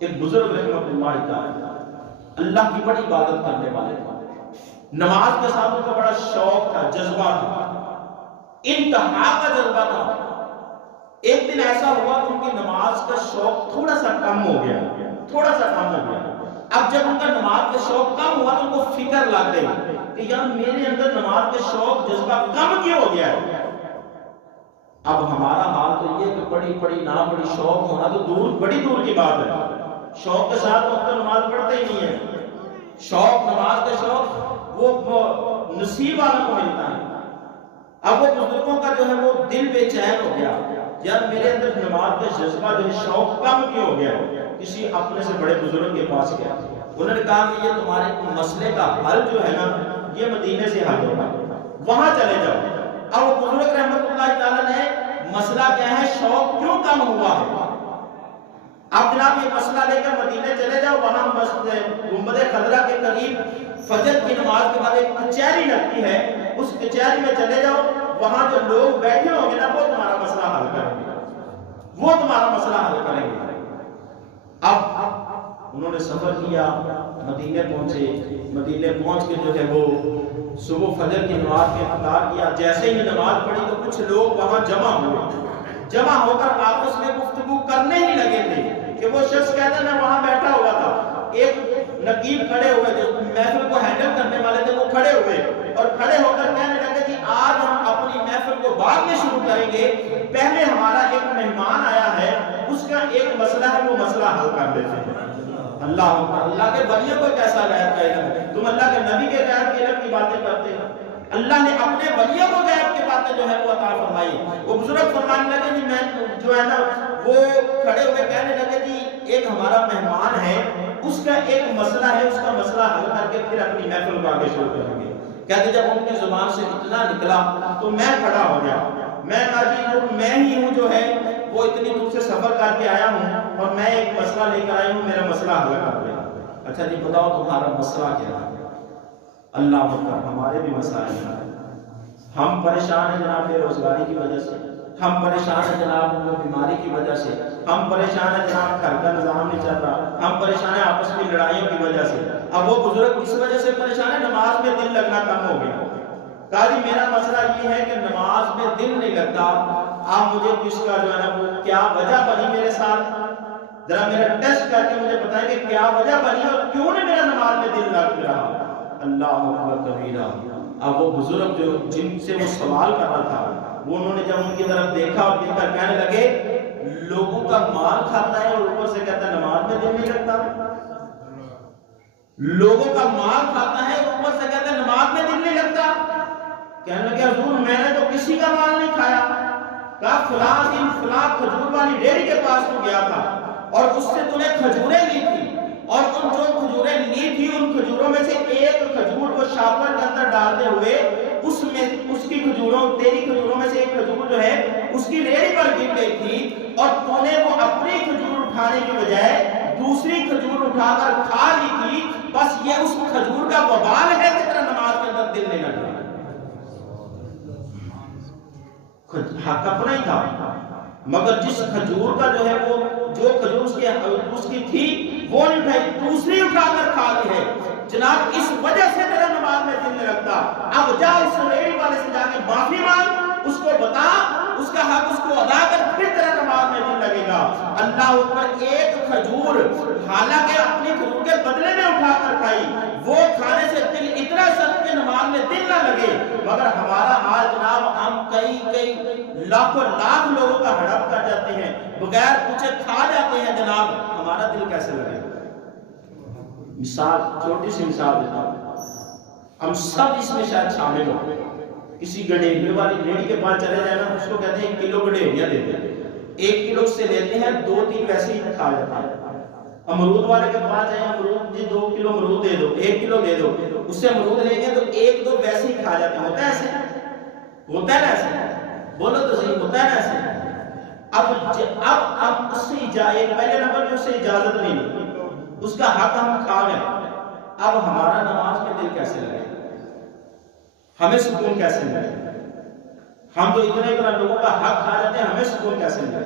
ایک بزرگ رحمۃ اللہ تعالی اللہ کی بڑی عبادت کرنے والے تھے، نماز کے ساتھ ان کا بڑا شوق تھا، جذبہ تھا، انتہا کا جذبہ تھا۔ ایک دن ایسا ہوا کہ ان کی نماز کا شوق تھوڑا سا کم ہو گیا، تھوڑا سا کم ہو گیا۔ اب جب ان کا نماز کا شوق کم ہوا تو ان کو فکر لگ گئی کہ یار میرے اندر نماز کا شوق جذبہ کم کیوں ہو گیا ہے؟ اب ہمارا حال تو یہ کہ پڑھی پڑھی نہ پڑھی شوق ہونا تو دور، بڑی دور کی بات ہے۔ شوق کے ساتھ تو نماز پڑھتے ہی نہیں ہے۔ شوق، نماز کا شوق وہ نصیب والوں کو ملتا ہے۔ اب وہ بزرگوں کا جو ہے وہ دل بے چین ہو گیا، یار میرے اندر نماز کا جذبہ جو ہے شوق کم کیوں ہو گیا؟ کسی اپنے سے بڑے بزرگ کے پاس گیا، انہوں نے کہا کہ یہ تمہارے مسئلے کا حل جو ہے نا یہ مدینے سے حل ہوگا، وہاں چلے جاؤ۔ اب وہ بزرگ رحمت اللہ تعالیٰ نے مسئلہ کیا ہے، شوق کیوں کم ہوا ہے، اب جناب یہ مسئلہ لے کر مدینے چلے جاؤ، وہاں گنبد خضرا کے قریب فجر کی نماز کے بعد ایک کچہری لگتی ہے، اس کچہری میں چلے جاؤ، وہاں جو لوگ بیٹھے ہوں گے نا وہ تمہارا مسئلہ حل کریں گے، وہ تمہارا مسئلہ حل کریں گے۔ اب انہوں نے سفر کیا، مدینے پہنچے، مدینے پہنچ کے جو ہے وہ صبح فجر کی نماز کے ادا کیا۔ جیسے ہی نماز پڑھی تو کچھ لوگ وہاں جمع ہوئے، جمع ہو کر آپس میں گفتگو کرنے ہی لگے تھے کہ وہ شخص کہتا ہے وہاں بیٹھا ہوا تھا، ایک نقیب کھڑے ہوئے جو محفل کو ہینڈل کرنے والے تھے وہ کھڑے ہوئے اور کھڑے ہو کر کہنے لگے کہ آج ہم اپنی محفل کو بعد میں شروع کریں گے، پہلے ہمارا ایک مہمان آیا ہے، اس کا ایک مسئلہ ہے، وہ مسئلہ حل کر دیتے ہیں۔ اللہ اکبر، اللہ کے ولیوں کو کیسا غیب کا علم ہے، تم اللہ کے نبی کے غیب کے علم کی باتیں کرتے ہو۔ اللہ نے اپنے ولیوں کو غیب کی باتیں جو ہے وہ عطا فرمائی۔ وہ بزرگ فرمانے لگے جی میں جو ہے نا وہ کھڑے ہوئے کہنے لگے جی ایک ہمارا مہمان ہے، اس کا ایک مسئلہ ہے، اس کا مسئلہ حل کر کے پھر اپنی محفل کو آگے شروع کریں گے۔ کہتے جب ان کی زبان سے اتنا نکلا تو میں کھڑا ہو گیا، میں کہا جی میں ہی ہوں جو ہے وہ اتنی دور سے سفر کر کے آیا ہوں اور میں ایک مسئلہ لے کر آیا ہوں، میرا مسئلہ حل کر دے۔ اچھا جی بتاؤ تمہارا مسئلہ کیا ہے؟ اللہ اکبر، ہمارے بھی مسائل ہیں، ہم پریشان ہیں جناب بے روزگاری کی وجہ سے، ہم پریشان ہیں جناب بیماری کی وجہ سے، ہم پریشان ہیں جناب گھر کا نظام نہیں چل رہا، ہم پریشان ہیں آپس میں لڑائیوں کی وجہ سے۔ اب وہ بزرگ اس وجہ سے پریشان ہے نماز میں دل لگنا کم ہو گیا۔ کہا جی میرا مسئلہ یہ ہے کہ نماز میں دل نہیں لگتا، آپ مجھے اس کا جو ہے نا وہ کیا وجہ بنی میرے ساتھ، ذرا میرا ٹیسٹ کر کے مجھے بتائیں کہ کیا وجہ بنی اور کیوں نہیں میرا نماز میں دل لگ رہا۔ اللہ اکبر کبیرہ۔ اب وہ بزرگ جو جن سے وہ سوال کر رہا تھا وہ انہوں نے جب ان کی طرف دیکھا اور دیکھ کر کہنے لگے لوگوں کا مال کھاتا ہے اور اوپر سے کہتا ہے نماز میں دل نہیں لگتا، لوگوں کا مال کھاتا ہے اور اوپر سے کہتا ہے نماز میں دل نہیں لگتا۔ کہنے لگے حضور میں نے تو کسی کا مال نہیں کھایا۔ کہا فلاں دن فلاں کھجور والی ڈیری کے پاس تو گیا تھا اور اس سے تو نے کھجوریں لی تھی اور ان جو کھجوریں لی تھی ان کھجوروں میں سے ایک کھجور وہ شاپر کے اندر ڈالتے ہوئے اس کی کھجوروں تیری کھجوروں میں سے ایک کھجور جو ہے اس کی ریڑھی پر گر گئی تھی اور تو نے وہ اپنی کھجور اٹھانے کی بجائے دوسری کھجور اٹھا کر کھا لی تھی، بس یہ اس کھجور کا وبال ہے کہ تیرا نماز کے اندر دل نہیں لگ رہا۔ حق اپنا ہی تھا مگر جس کھجور کا جو ہے وہ جو کھجور اس کی تھی وہ نہیں اٹھائی، دوسری اٹھا کر کھا لی ہے۔ جناب اس وجہ سے تیرا نماز میں دل نہیں لگتا، اب جا اس ریڑھی والے سے جا کے معافی مانگ، اس کو بتا اس کا حق اس کو ادا کر، پھر تیرا نماز میں دل لگے گا۔ اللہ اوپر ایک کھجور حالانکہ اپنی کھجور کے بدلے میں اٹھا کر کھائی، وہ کھانے سے دل اتنا سخت کہ نماز میں دل نہ لگے، مگر ہمارا حال جناب ہم کئی لاکھوں لاکھ لوگوں کا ہڑپ کر جاتے ہیں، بغیر پوچھے کھا جاتے ہیں، جناب ہمارا دل کیسے لگے؟ مثال چھوٹی سی مثال دیتا ہوں، ہم سب اس میں شاید شامل ہو، کسی گڈھیریے والی ریڑھی کے پاس چلے جائے نا اس کو کہتے ہیں 1 کلو گڈھیریاں دے دیں، 1 کلو سے لیتے ہیں 2-3 ویسے ہی کھا جاتا ہے۔ امرود والے کے پاس جائیں امرود جی 2 کلو امرود دے دو، 1 کلو دے دو، اس سے امرود لیں گے تو 1-2 ویسے ہی کھا جاتے ہیں۔ ہوتا ہے ایسے؟ ہوتا ہے نا ایسے؟ بولو تو صحیح، ہوتا ہے نا ایسے؟ اب اس سے پہلے نمبر میں اس سے اجازت نہیں لی، اس کا حق ہم کھا گئے، اب ہمارا نماز میں دل کیسے لگے؟ ہمیں سکون کیسے ملے؟ ہم تو اتنا لوگوں کا حق کھا جاتے ہیں، ہمیں سکون کیسے ملے؟